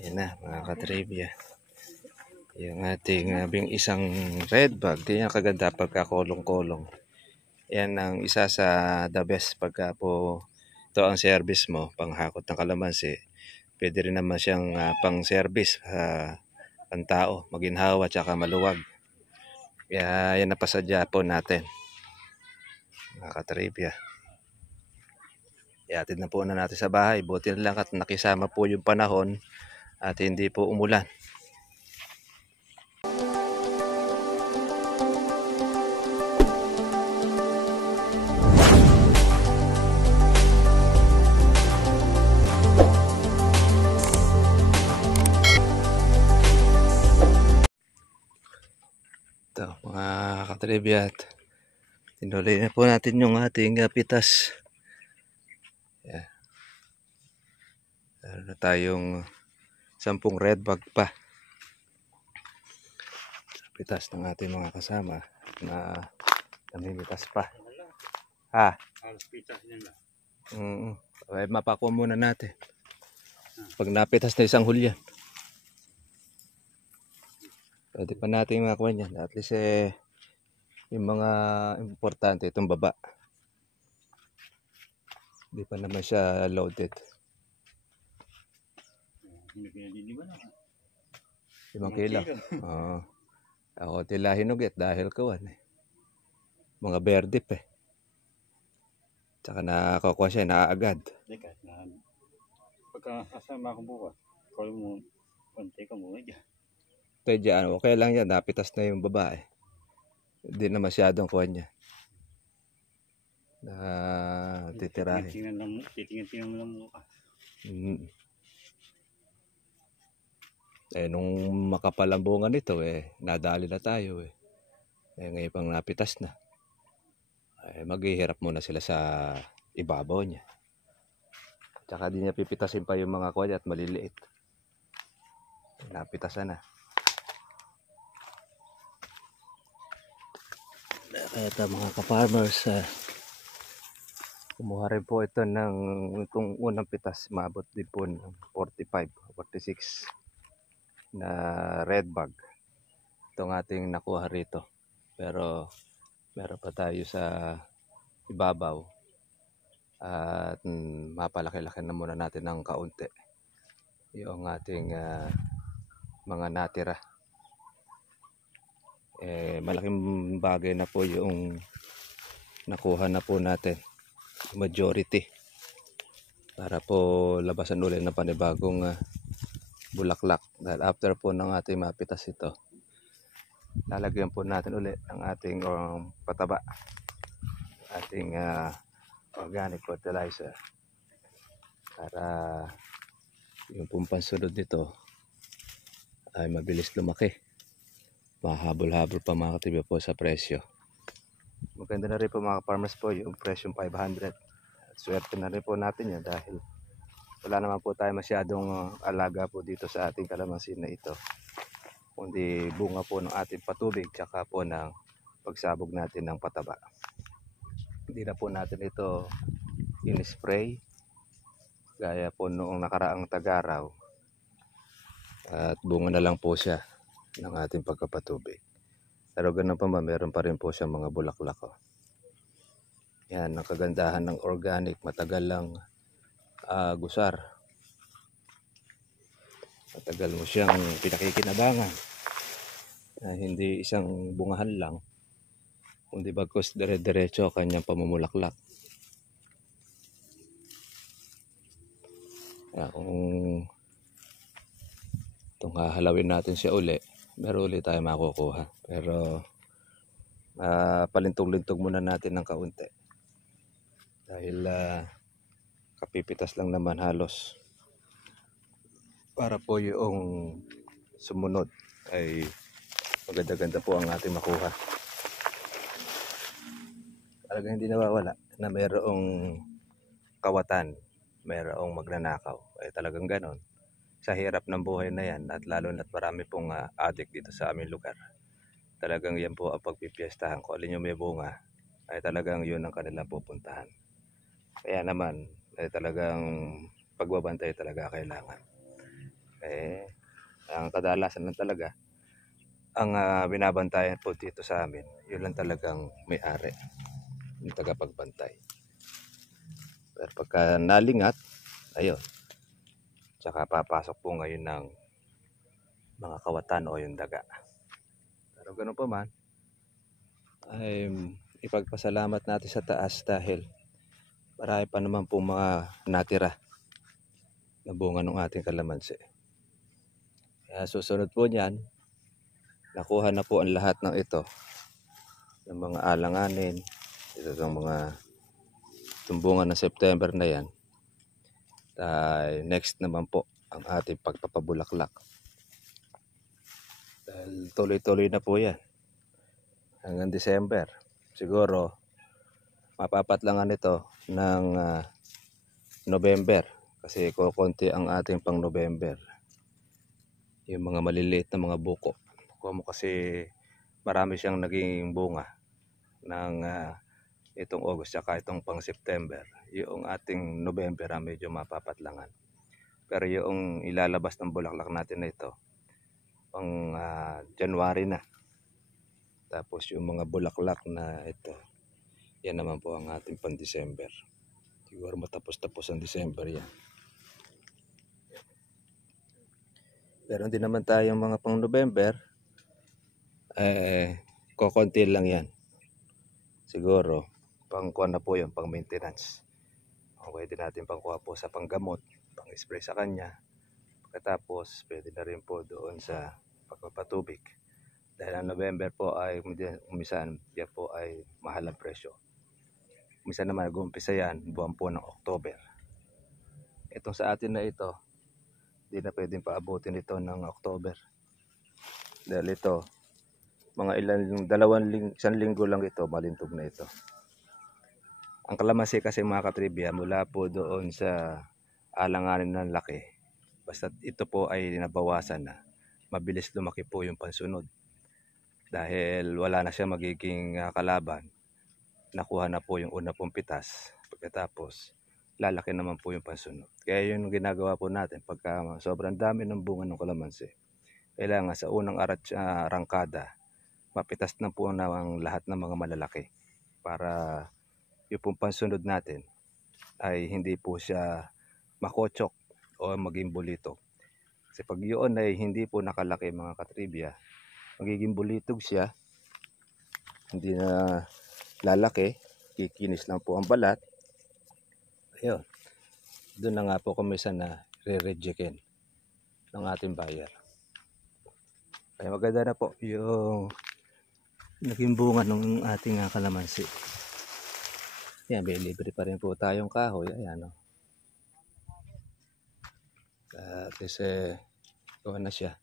Yan na mga katrivia. Yung ating isang red bag. Ganyan kaganda pagkakulong-kulong. Yan ang isa sa the best pagka po ito ang service mo, panghakot ng kalamansi. Pwede rin naman siyang pang service pang tao, maginhawa at saka maluwag. Kaya yan napasadya po natin mga katrivia. Iatid na po na natin sa bahay. Buti na lang at nakisama po yung panahon at hindi po umulan. Ito mga katrivia, tinuloy na po natin yung ating pitas. Yeah. Meron na tayong 10 red bag pa. Pitas ng ating mga kasama na namimitas pa. Ha? Okay, mapakuha muna natin. Pag napitas na isang hulyan, pwede pa natin makuha yan. At least yung mga importante itong baba. Hindi pa naman siya loaded. 5 kilo. Oo. Ako tila hinugit dahil kawan mga berdip Tsaka nakakuha siya, naaagad. Pagka kasama ko bukas, call mo, konti ka muna dyan. Ito dyan, okay lang yan, napitas na yung babae. Hindi na masyadong kuha niya. Titirahin. Titingnan mo lang bukas. Nung makapalambungan nito, nadali na tayo ngayon pang napitas na. Maghihirap muna sila sa ibabaw niya. Tsaka di niya pipitasin pa yung mga kuha at maliliit. Napitasan na. Ito mga ka-farmers, kumuha rin po ito ng itong unang pitas. Maabot din po ng 45, 46 na red bag. Itong ating nakuha rito. Pero meron pa tayo sa ibabaw. At mapalaki-laki na muna natin ng kaunti yung ating mga natira. Malaking bagay na po yung nakuha na po natin, majority, para po labasan ulit ng panibagong bulaklak. Dahil after po ng ating mapitas ito, lalagyan po natin ulit ang ating pataba, ating organic fertilizer, para yung pumpansunod nito ay mabilis lumaki, mahabol-habol pa mga katibya po sa presyo. Maganda na rin po mga farmers po yung presyong 500. At swerte na rin po natin yan dahil wala naman po tayo masyadong alaga po dito sa ating kalamansi na ito, kundi bunga po ng ating patubig tsaka po ng pagsabog natin ng pataba. Hindi na po natin ito in-spray gaya po noong nakaraang tag-araw, at bunga na lang po siya ng ating pagkapatubig. Pero ganun pa man, meron pa rin po siya mga bulaklak. Yan ang kagandahan ng organic, matagal lang gusar. Matagal mo siyang pinakikinabangan. Hindi isang bungahan lang, kundi bagkus dire-diretso kanyang pamumulaklak. Kung itong hahalawin natin siya uli, meron ulit tayo makukuha. Pero palintog-lintog muna natin ng kaunti. Dahil kapipitas lang naman halos. Para po yung sumunod ay maganda-ganda po ang ating makuha. Talagang hindi nawawala na mayroong kawatan, mayroong magnanakaw. Talagang ganon. Sa hirap ng buhay na yan, at lalo na't marami pong addict dito sa aming lugar, talagang yan po ang pagpipiestahan ko. Alin yung may bunga, ay talagang yun ang kanilang pupuntahan. Kaya naman, ay talagang pagbabantay talaga kailangan. Ang kadalasan lang talaga, ang binabantayan po dito sa amin, yun lang talagang may-ari, yung tagapagbantay. Pero pagka nalingat, ayun, tsaka papasok po ngayon ng mga kawatan o yung daga. Pero ganun pa man, ay ipagpasalamat natin sa taas dahil marami pa naman po mga natira na bunga ng ating kalamansi. Kaya susunod po niyan, nakuha na po ang lahat ng ito, ng mga alanganin, ito ng mga tumbungan ng September na yan. Next naman po ang ating pagpapabulaklak. Dahil tuloy-tuloy na po yan hanggang December. Siguro mapapatlangan ito ng November kasi kukunti ang ating pang November. Yung mga maliliit na mga buko. Kung kasi marami siyang naging bunga ng itong August at itong pang September. Yung ating November medyo mapapatlangan. Pero yung ilalabas ng bulaklak natin na ito pang January na. Tapos yung mga bulaklak na ito, yan naman po ang ating pang December. Siguro matapos-tapos ang December yan. Pero hindi naman tayong mga pang November, kokonti lang yan. Siguro, pangkuha na po yun, pang maintenance. Pwede natin pangkuha po sa panggamot, pang spray sa kanya. Pagkatapos, pwede na rin po doon sa pagpapatubig. Dahil ang November po ay, umisan, yan po ay mahal ang presyo. Umisan naman, nag-uumpisa yan, buwan po ng October. Itong sa atin na ito, hindi na pwedeng paabutin ito ng October. Dahil ito, mga isang linggo lang ito, malintog na ito. Ang kalamansi kasi mga katribya, mula po doon sa alanganin ng laki, basta ito po ay nabawasan na, mabilis lumaki po yung pansunod. Dahil wala na siya magiging kalaban, nakuha na po yung una pong pitas. Pagkatapos, lalaki naman po yung pansunod. Kaya yun ginagawa po natin pagka sobrang dami ng bunga ng kalamansi. Kailangan sa unang arangkada, mapitas na po ng lahat ng mga malalaki para yung pong pansunod natin ay hindi po siya makotsok o maging bulito. Kasi pag yun ay hindi po nakalaki mga katribya, magiging bulitog siya, hindi na lalaki, kikinis lang po ang balat. Ayun, doon na nga po kumisan na re-rejectin ng ating buyer. Kaya maganda na po yung naging bunga ng ating kalamansi. Yan, may libre pa rin po tayong kahoy. Ayan, o. At least, gawa na siya.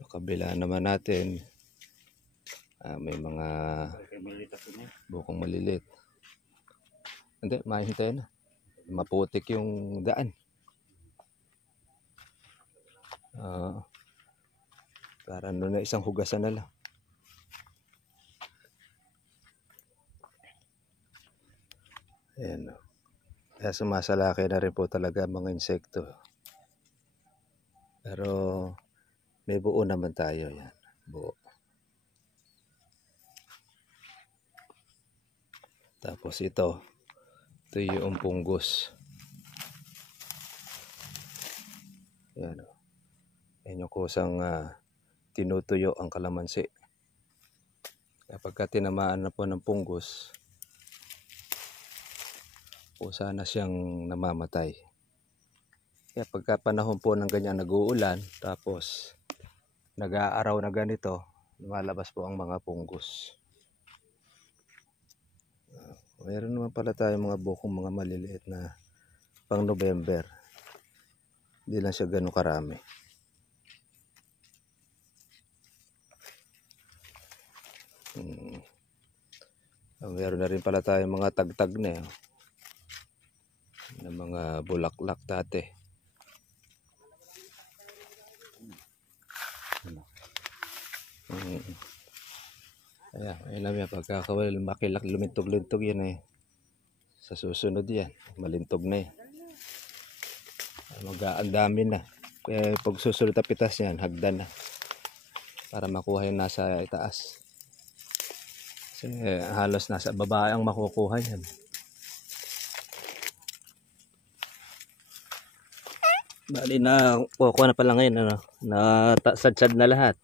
Sa kabila naman natin, may mga bukong malilit. Hindi, mahintay na. Maputik yung daan. Para na isang hugasan na lang. Ayan, o. Kaya sumasalaki na rin po talaga mga insekto. Pero may buo naman tayo. Yan, buo. Tapos ito yung punggos. Yan, o. Yan yung kusang tinutuyo ang kalamansi. Kapag tinamaan na po ng punggos, kusa na siyang namamatay. Kaya pagka panahon po ng ganyan nag-uulan, tapos nag-aaraw na ganito, lumalabas po ang mga punggos. Mayroon naman pala tayong mga bukong mga maliliit na pang November. Hindi lang siya ganun karami. Mayroon na rin pala tayong mga tagtag na yun, na mga bulaklak dati. Ayan, ayun yan, pagkakawal makilak lumintog-lintog yan eh. Sa susunod yan, malintog na yan. Ang dami na. Kaya pag susunod na pitas yan, hagdan na. Para makuha yung nasa itaas. Kasi halos nasa baba ang makukuha yan. Bali na kukuha na pala ngayon, ano, na sadsad na lahat.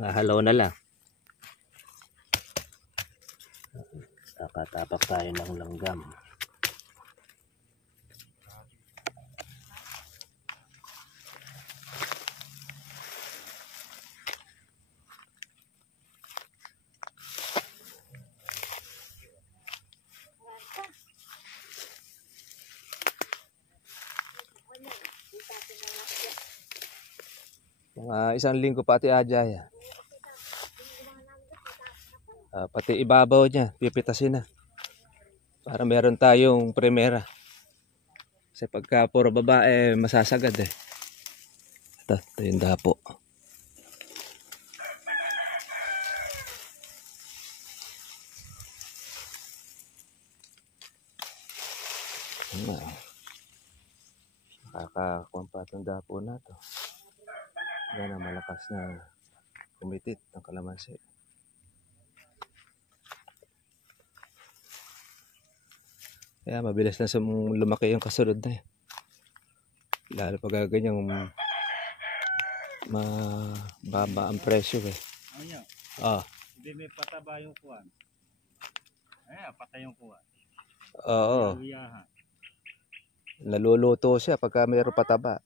Halaw na lang. Takatapak tayo ng langgam. Mga isang linggo pati Ajay. Pati ibabaw niya, pipitasin na. Para meron tayong primera. Kasi pagka puro babae, masasagad eh. Ito yung dapo. Nakakakuha pa itong dapo na to. Yan ang malakas na kumitit ng kalamansi. Kaya mabilis na lumaki yung kasunod na eh. Lalo pag ganyang mababa ang presyo eh. Hindi may pataba yung kuwan. Patay yung kuwan. Oo. Naluluto siya pagka mayroong pataba.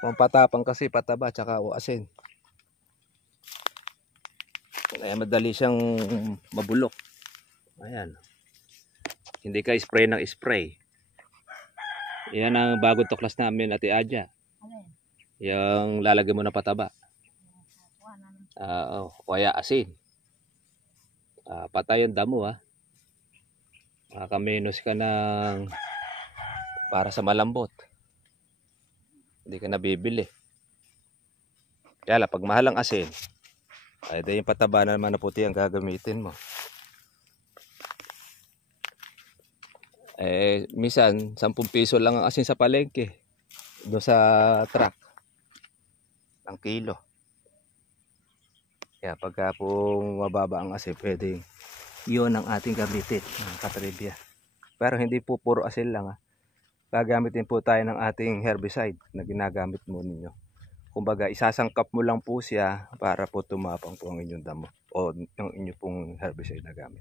Kung patapang kasi pataba tsaka asin. Kaya madali siyang mabulok. Ayan. Hindi ka spray ng spray. Yan ang bagong tuklas namin, Ate Aja. Yung lalagyan mo na pataba. Kaya asin. Patay yung damo ha. Makakaminos ka ng para sa malambot. Hindi ka nabibili. Kaya pag mahal ang asin, ay yung pataba na naman na puti ang gagamitin mo. Minsan 10 piso lang ang asin sa palengke. Doon sa truck. Ang kilo. Kaya pagka po mababa ang asin, pwedeng yun ang ating gamitin, ng katribya. Pero hindi po puro asin lang ha. Gagamitin po tayo ng ating herbicide na ginagamit mo ninyo. Kumbaga, isasangkap mo lang po siya para po tumapang po ang inyong damo o yung inyo pong herbicide na gamit.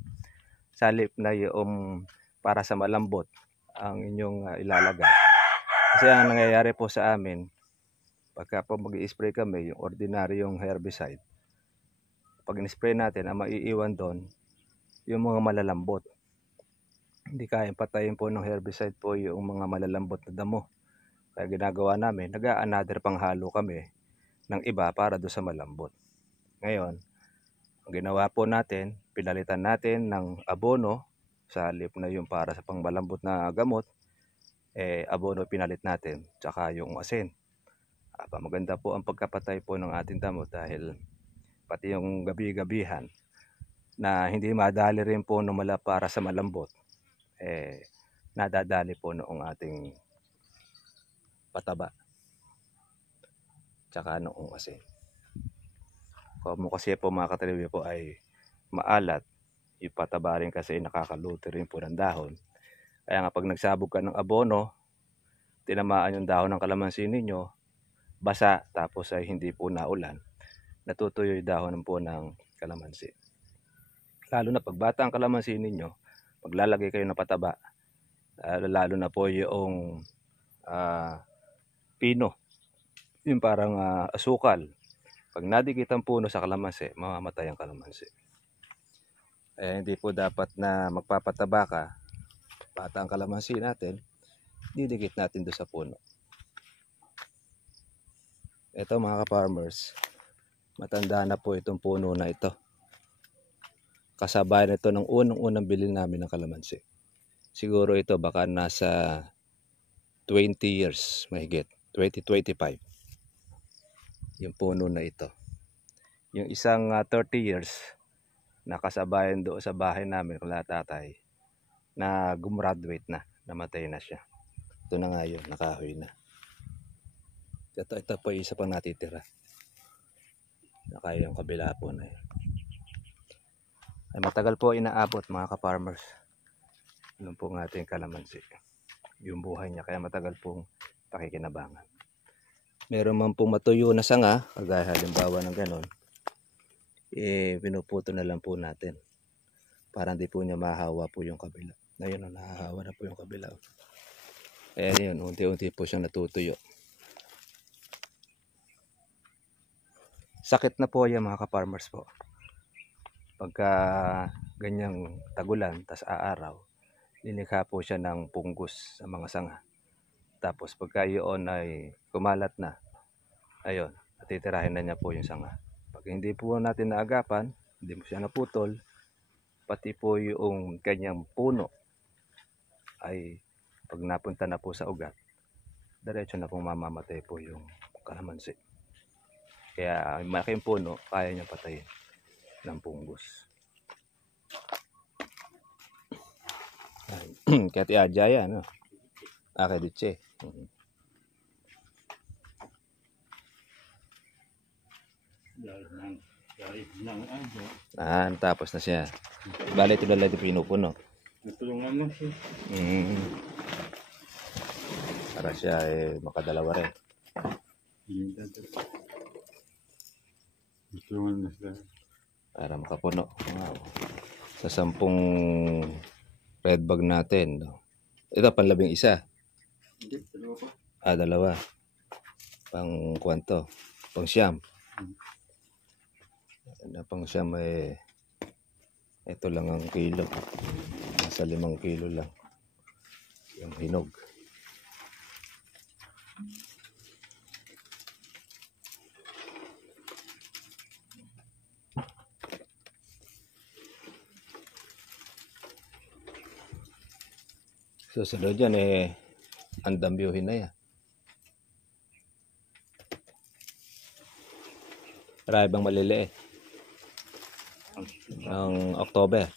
Salip na yung para sa malambot ang inyong ilalagay. Kasi ang nangyayari po sa amin, pagka po mag-i-spray kami, yung ordinaryong herbicide, pag in-spray natin, ang maiiwan doon, yung mga malalambot. Hindi kayang patayin po ng herbicide po yung mga malalambot na damo. Kaya ginagawa namin, nag-a-another panghalo kami ng iba para doon sa malambot. Ngayon, ang ginawa po natin, pinalitan natin ng abono sa halip na yung para sa pangmalambot na gamot, abono pinalit natin, tsaka yung asin. Maganda po ang pagkapatay po ng ating damo dahil pati yung gabi-gabihan na hindi madali rin po numala para sa malambot, nadadali po noong ating pataba tsaka noong asin. Kung kasi po mga katribya po ay maalat, yung pataba rin kasi nakakaluto rin po ng dahon. Kaya nga pag nagsabog ka ng abono, tinamaan yung dahon ng kalamansi ninyo, basa tapos ay hindi po naulan, natutuyo yung dahon po ng kalamansi. Lalo na pag bata ang kalamansi ninyo, paglalagay kayo ng pataba, lalo na po yung pino, yung parang asukal. Pag nadikit ang puno sa kalamansi, mamamatay ang kalamansi. Hindi po dapat na magpapataba ka, bata ang kalamansi natin, didikit natin doon sa puno. Ito mga ka-farmers, matanda na po itong puno na ito. Kasabay na ito ng unang bilhin namin ng kalamansi. Siguro ito baka nasa 20 years mahigit, 20-25 yung puno na ito. Yung isang 30 years nakasabayan doon sa bahay namin kula tatay na gumraduate na, namatay na siya. Ito na nga yun, nakahoy na. Ito po isa pang natitira. Naka yung kabila po na yun. Ay matagal po inaabot mga ka-farmers. Yun po ng ating kalamansi. Yung buhay niya, kaya matagal pong pakikinabangan. Meron man pong matuyo na sanga, kagaya halimbawa ng ganon, pinuputo na lang po natin. Para hindi po niya mahawa po yung kabila. Ngayon, nahahawa na po yung kabila. Kaya yun, unti-unti po siyang natutuyo. Sakit na po yan mga ka-farmers po. Pagka ganyang tagulan, tas aaraw, linikha po siya ng punggus sa mga sanga. Tapos pagka yun ay kumalat na, ayun, natitirahin na niya po yung sanga. Pag hindi po natin naagapan, hindi mo siya naputol, pati po yung kanyang puno ay pag napunta na po sa ugat, diretso na pong mamamatay po yung kalamansi. Kaya malaking puno, kaya niya patayin ng punggus. Kaya tiadya yan, no? Akediche. Tapos na siya. Bale, ito lang ito pinupuno. Natulungan mo siya. Para siya makadalawa rin. Natulungan mo siya. Para makapuno. Wow. Sa 10 red bag natin. No? Ito, panlabing isa. Hindi, dalawa pa. Dalawa. Pang kwanto? Pang siyam. Pang siyam ito lang ang kilo. Nasa 5 kilo lang. Yung hinog. Susunod yan andambyuhin na yan. Marami bang maliliit? Ang October.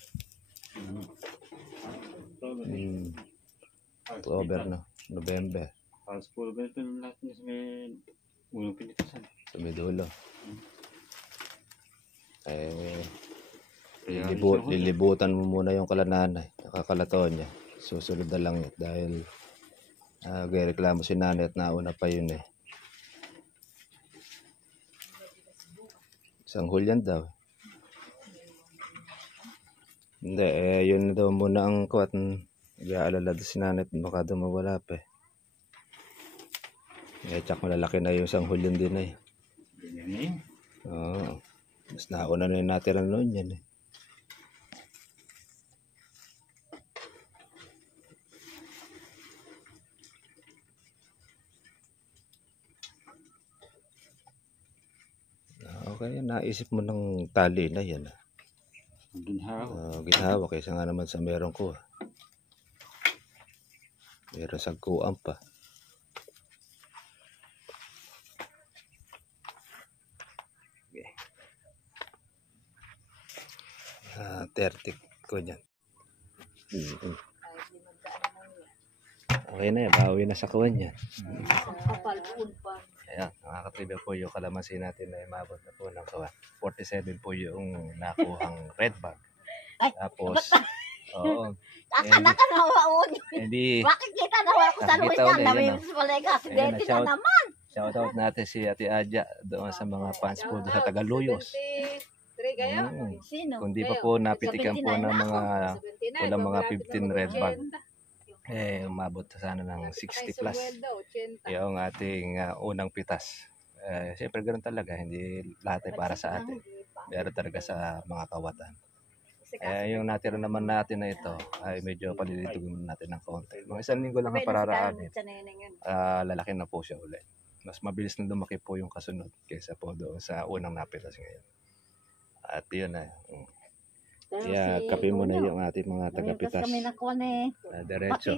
October no, November. Halos puro ganito yung lahat niya sa may unang pinitasan. Sa may dulo. Lilibutan mo muna yung kalananay, nakakalaton niya. Susunod na lang yun dahil reklamo si nanay at nauna pa yun Isang hulyan daw. Hindi, yun daw muna ang kuwat. Nag-aalala si nanay at baka daw mawala pa tsak malalaki na yung isang hulyan din Ganyan Oo. Mas nauna na yung natira noon yan Okay, naisip mo ng tali na yan. Ginhawa. Ginhawa kaysa nga naman sa meron ko. Meron sagkuan pa. Okay. 30 ko dyan. Okay na yan, bawi na sa kuwan yan. Ayan, nakakatibig po yung kalamansi natin na umabot na po ng 47 po yung nakuhang red bag. Tapos, oo. Hindi. Bakit kita nawa ako sa Luis na namimiss pala yung aksidente na naman. Shoutout natin si Ate Adja doon sa mga fans po doon sa Tagaluyos. Sino? Kung di pa po napitikan po ng mga 15 red bag. Umabot sana ng 60 plus. Yung ating unang pitas. Siyempre ganoon talaga, hindi lahat ay para sa atin. Pero talaga sa mga kawatan. Yung natira naman natin na ito ay medyo palilitugin natin ng konti. Mga 1 linggo lang ang pararaanin. Lalaki na po siya ulit. Mas mabilis na lumaki po yung kasunod kaysa po doon sa unang napitas ngayon. At yun na. Kaya kape mo na yung ating mga tagapitas. Diretso.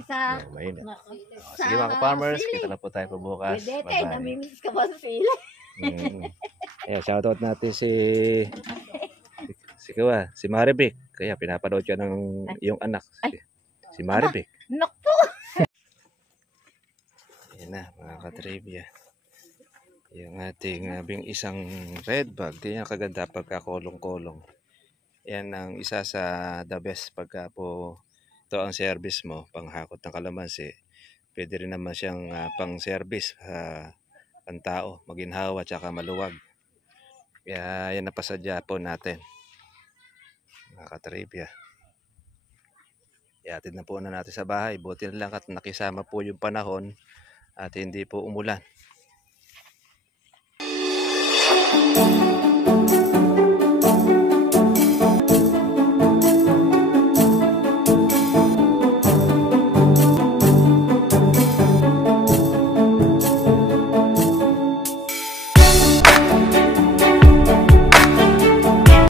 Mainit. Sige mga farmers, kita na po tayo po bukas. Bye-bye. Namimiss ka ba sa sila? Shoutout natin si Maribek. Kaya pinapanood ka ng iyong anak. Si Maribek. Naku! Yan na mga katrivia. Yung ating isang red bag. Ganyan kaganda pagkakulong-kulong. Yan ang isa sa the best pagka po ito ang service mo, panghakot ng kalamansi. Pwede rin naman siyang pang service pantao, maginhawa at saka maluwag. Kaya yan napasadya po natin. Mga katrivia. Iatid na po natin sa bahay. Buti na lang at nakisama po yung panahon at hindi po umulan.